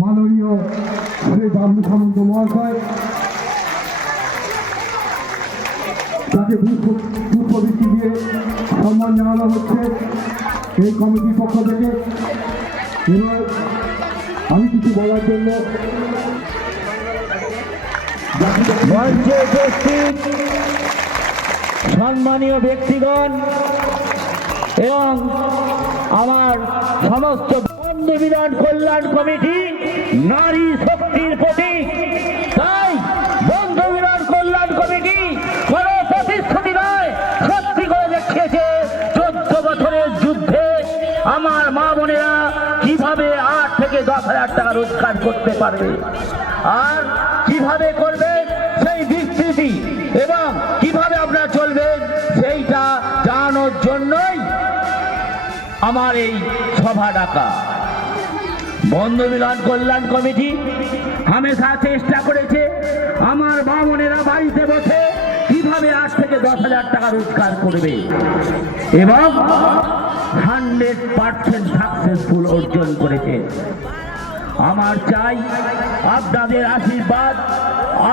মাননীয় শ্রী বাবলু সামন্ত মহাশয়, তাকে পুষ্পবৃত্তি দিয়ে সম্মান জানানো হচ্ছে এই কমিটির পক্ষ থেকে। এবার আমি কিছু বলার জন্য মঞ্চে উপস্থিত সম্মানীয় ব্যক্তিগণ এবং আমার সমস্ত বন্ধু বিধান কল্যাণ কমিটি নারী শক্তির প্রতীক, তাই বন্ধু বিধান কল্যাণ কমিটি কোনো প্রতিশ্রুতি নয়, সত্যি করে দেখিয়েছে 14 বছরের যুদ্ধে আমার মা বোনেরা কিভাবে 8 থেকে 10,000 টাকা রোজগার করতে পারবে, আর কিভাবে করবে সেই বিস্তৃতি এবং কিভাবে আপনারা চলবেন সেইটা জানানোর জন্যই আমার এই সভা ডাকা। বন্ধু মিলন কল্যাণ কমিটি হামেশা চেষ্টা করেছে আমার মা বোনেরা বাড়িতে বসে কিভাবে 8 থেকে 10,000 টাকা রোজগার করবে এবং 100% সাকসেসফুল অর্জন করেছে। আমার চাই আপনাদের আশীর্বাদ,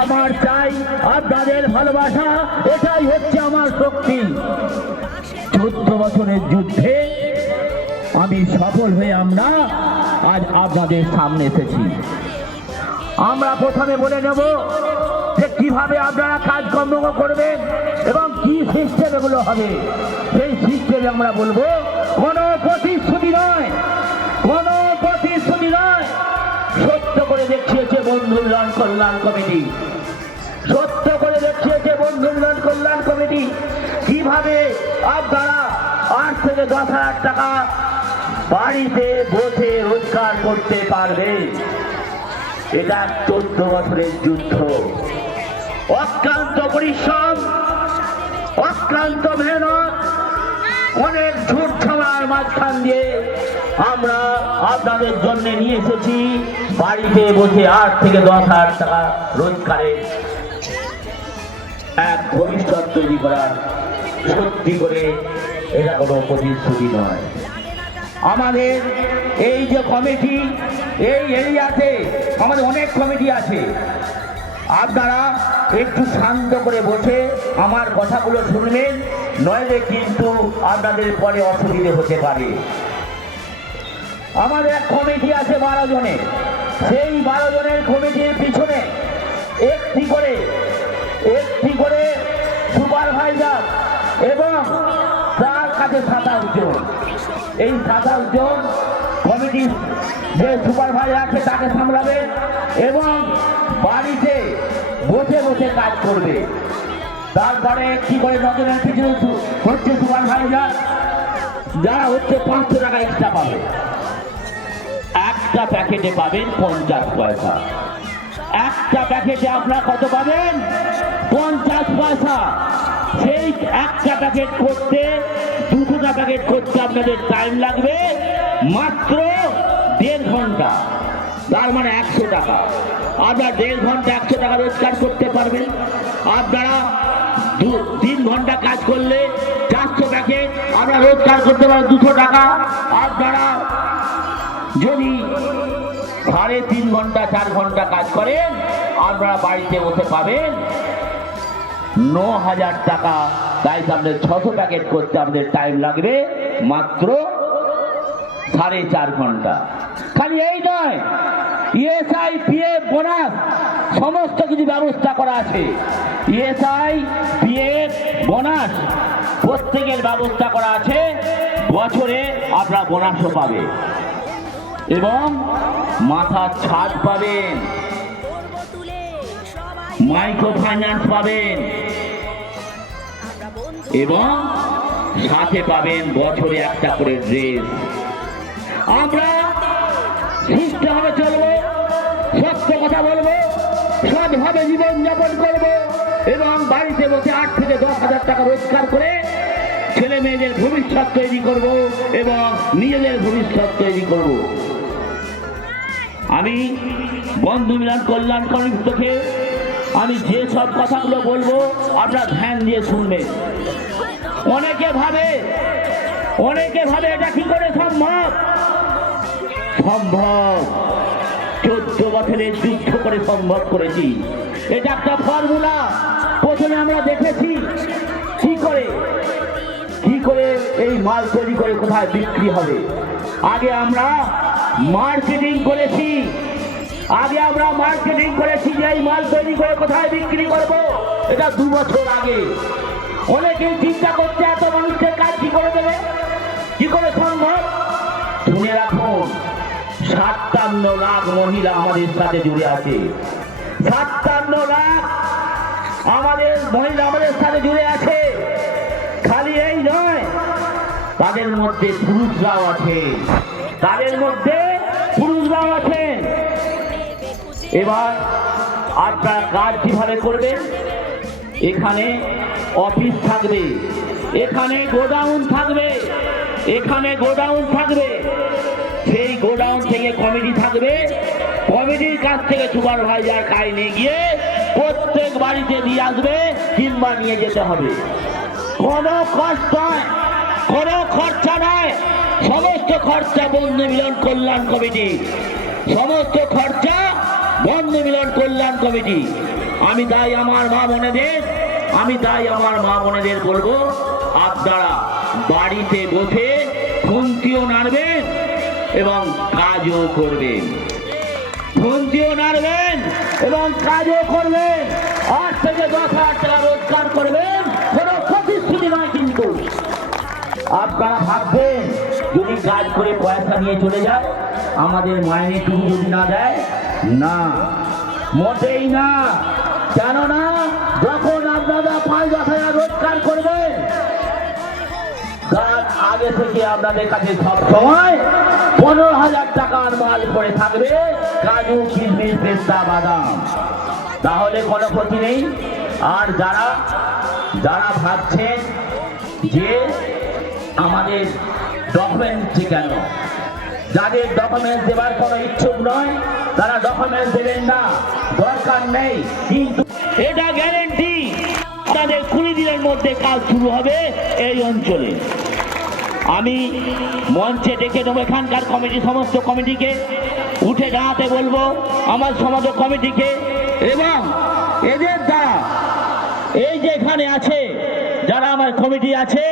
আমার চাই আপনাদের ভালোবাসা, এটাই হচ্ছে আমার শক্তি। 14 বছরের যুদ্ধে আমি সফল হয়ে আমরা আজ আপনাদের সামনে এসেছি। আমরা প্রথমে বলে নেব যে কিভাবে আপনারা কাজকর্ম করবেন এবং কি সিস্টেম এগুলো হবে, সেই সিস্টেমে আমরা বলবো। কোনো প্রতিশ্রুতি নয়, কোনো প্রতিশ্রুতি নয়, সত্য করে দেখিয়েছে বন্ধু মিলন কল্যাণ কমিটি, সত্য করে দেখিয়েছে বন্ধু মিলন কল্যাণ কমিটি কিভাবে আপনারা 8 থেকে 10,000 টাকা বাড়িতে বসে রোজগার করতে পারবে। এটা 14 বছরের যুদ্ধ, অক্লান্ত পরিশ্রম, অক্লান্ত মেহনত, অনেক ঝুট ঝামেলার মাঝখান দিয়ে আমরা আপনাদের জন্য নিয়ে এসেছি বাড়িতে বসে 8 থেকে 10,000 টাকা রোজগারের এক ভবিষ্যৎ তৈরি করার। সত্যি করে এটা কোনো প্রতিশ্রুতি নয়। আমাদের এই যে কমিটি, এই এরিয়াতে আমাদের অনেক কমিটি আছে, আপনারা একটু শান্ত করে বসে আমার কথাগুলো শুনবেন, নইলে কিন্তু আপনাদের পরে অসুবিধে হতে পারে। আমাদের এক কমিটি আছে 12 জনের, সেই 12 জনের কমিটির পিছনে একটি করে সুপারভাইজার এবং তার কাছে 27 জন। এই 27 জন কমিটির যে সুপারভাইজার আছে তাকে সামলাবে এবং বাড়িতে বসে বসে কাজ করবে। তারপরে কি করে 9 জনের পিছনে হচ্ছে সুপারভাইজার, যারা হচ্ছে 500 টাকা এক্সট্রা পাবে। একটা প্যাকেটে পাবেন 50 পয়সা, একটা প্যাকেটে আপনারা কত পাবেন? 50 পয়সা। সেই একটা প্যাকেট করতে 2টা প্যাকেট করতে আপনাদের টাইম লাগবে মাত্র 1.5 ঘন্টা, তার মানে 100 টাকা। আপনারা 1.5 ঘন্টা 100 টাকা রোজগার করতে পারবেন। আপনারা 3 ঘন্টা কাজ করলে 400 প্যাকেট আপনারা রোজগার করতে পারেন 200 টাকা। আপনারা যদি 3.5 ঘন্টা 4 ঘন্টা কাজ করেন আপনারা বাড়িতে বসে পাবেন 9,000 টাকা। তাই আপনাদের 600 প্যাকেট করতে আপনাদের টাইম লাগবে মাত্র 4.5 ঘন্টা। খালি এই নয়, ইএসআই, পিএফ, বোনাস সমস্ত কিছু ব্যবস্থা করা আছে। ইএসআই, পিএফ, বোনাস প্রত্যেকের ব্যবস্থা করা আছে। বছরে আপনারা বোনাসও পাবে এবং মাথার ছাদ পাবেন, মাইক্রো ফাইন্যান্স পাবেন এবং সাথে পাবেন বছরে একটা করে ড্রেস। আমরা সুস্থভাবে চলবো, সত্য কথা বলবো, সৎভাবে জীবনযাপন করবো এবং বাড়িতে বসে 8 থেকে 10,000 টাকা রোজগার করে ছেলে মেয়েদের ভবিষ্যৎ তৈরি করব এবং নিজেদের ভবিষ্যৎ তৈরি করব। আমি বন্ধু মিলন কল্যাণ কমিটি থেকে আমি যে সব কথাগুলো বলবো আপনারা ধ্যান দিয়ে শুনবেন। অনেকে ভাবে এটা কি করে সম্ভব? সম্ভব। বছরের যুদ্ধ করে সম্ভব করেছি। এটা একটা ফর্মুলা। প্রথমে আমরা দেখেছি কি করে এই মাল তৈরি করে কোথায় বিক্রি হবে। আগে আমরা মার্কেটিং করেছি যে এই মাল তৈরি করে কোথায় বিক্রি করব। এটা 2 বছর আগে। অনেকেই চিন্তা করছে এত মানুষের কাজ কি করে দেবে, কি করে সম্ভব। শুনে রাখুন, 57 লাখ মহিলা আমাদের সাথে জুড়ে আছে। 57 লাখ আমাদের মহিলা আমাদের সাথে জুড়ে আছে। খালি এই নয়, তাদের মধ্যে পুরুষরাও আছেন। এবার আপনারা কাজ কিভাবে করবেন? এখানে অফিস থাকবে, এখানে গোডাউন থাকবে, সেই গোডাউন থেকে কমিটি থাকবে। কমিটির কাছ থেকে সুপারভাইজার কাজ নিয়ে গিয়ে প্রত্যেক বাড়িতে দিয়ে আসবে কিংবা নিয়ে যেতে হবে। কোনো কষ্ট নয়, কোনো খরচা নয়। সমস্ত খরচা বন্ধু মিলন কল্যাণ কমিটি। আমি তাই আমার মা বোনেদের বলবো, আপনারা বাড়িতে বসে ফোনটিও নাড়বেন এবং কাজও করবেন। 8 থেকে 10,000 টাকা রোজগার করবেন, কোনো প্রতিশ্রুতি নয়। কিন্তু আপনারা ভাববেন যদি কাজ করে পয়সা নিয়ে চলে যায়, আমাদের মাইনে টুকু যদি না দেয়, না, মোটেই না। কেননা যখন আপনারা 5-10,000 রোজগার করবেন, তার আগে থেকে আপনাদের কাছে সব সময় 15,000 টাকার মাল পড়ে থাকবে, কাজু, কিশমিশ, পেস্তা, বাদাম। তাহলে কোনো ক্ষতি নেই। আর যারা ভাবছেন যে আমাদের ডকুমেন্টস কেন, যাদের ডকুমেন্টস দেওয়ার কোনো ইচ্ছুক নয়, তারা ডকুমেন্টস দেবেন না, দরকার নেই। কিন্তু এটা গ্যারেন্টি, তাদের 20 দিনের মধ্যে কাজ শুরু হবে এই অঞ্চলে। আমি মঞ্চে ডেকে দেবো এখানকার সমস্ত কমিটিকে উঠে দাঁড়াতে বলবো, আমার সমাজ কমিটিকে, এবং এদের দ্বারা এই যে এখানে আছে যারা আমার কমিটি আছে,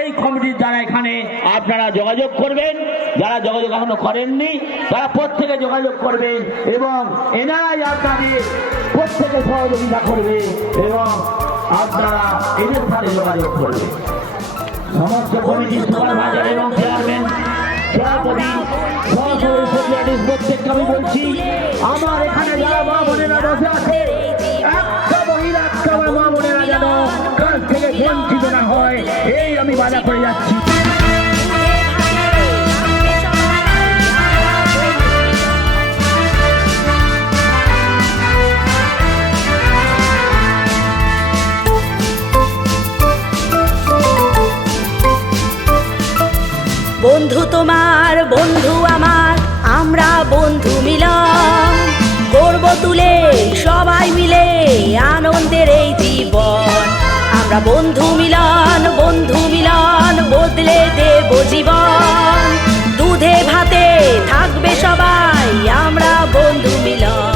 এই কমিটির দ্বারা এখানে আপনারা যোগাযোগ করবেন। যারা যোগাযোগ এখনো করেননি তারা প্রত্যেকে যোগাযোগ করবেন এবং এনারাই আপনাদের প্রত্যেকে সহযোগিতা করবে এবং আপনারা এদের সাথে যোগাযোগ করবেন। সমস্ত কমিটির সুপারভাইজার এবং চেয়ারম্যান, সভাপতি, সহসভাপতি, সেক্রেটারি প্রত্যেককে আমি বলছি, আমার এখানে যারা মা বোনেরা বসে আছে, একটা মহিলা, একটা মা বোনেরা যেন কাজ থেকে বঞ্চিত না হয়, এই আমি বাধা করে যাচ্ছি। বন্ধু তোমার, বন্ধু আমার, আমরা বন্ধু মিলন করব তুলে সবাই মিলে আনন্দের এই জীবন। আমরা বন্ধু মিলন বদলে দেব জীবন। দুধে ভাতে থাকবে সবাই, আমরা বন্ধু মিলন।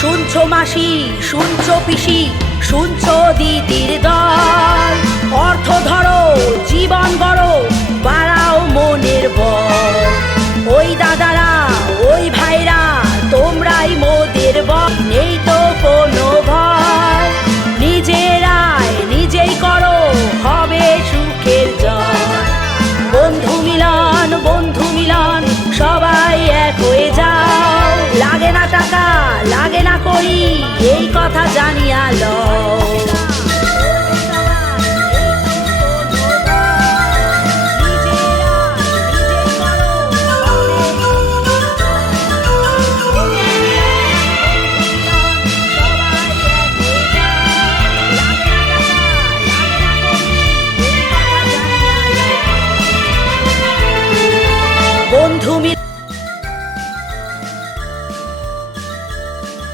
শুনছো মাসি, শুনছো পিসি, শুনছো দিদির দল, অর্থ ধরো, জীবন গড়ো, বাড়াও মনের বল।